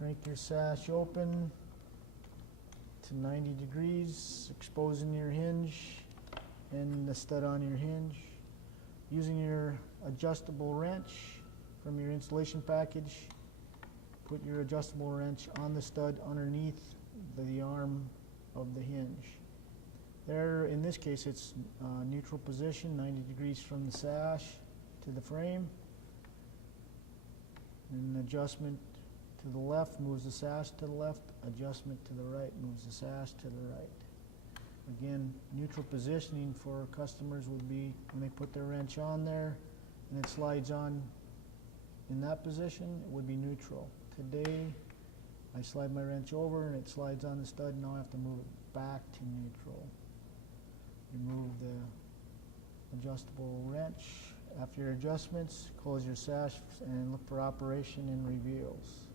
Crank your sash open to 90 degrees, exposing your hinge and the stud on your hinge. Using your adjustable wrench from your installation package, put your adjustable wrench on the stud underneath the arm of the hinge. There, in this case, it's neutral position, 90 degrees from the sash to the frame. And adjustment to the left moves the sash to the left, adjustment to the right moves the sash to the right. Again, neutral positioning for customers would be when they put their wrench on there and it slides on in that position, it would be neutral. Today, I slide my wrench over and it slides on the stud, now I have to move it back to neutral. Remove the adjustable wrench. After your adjustments, close your sash and look for operation and reveals.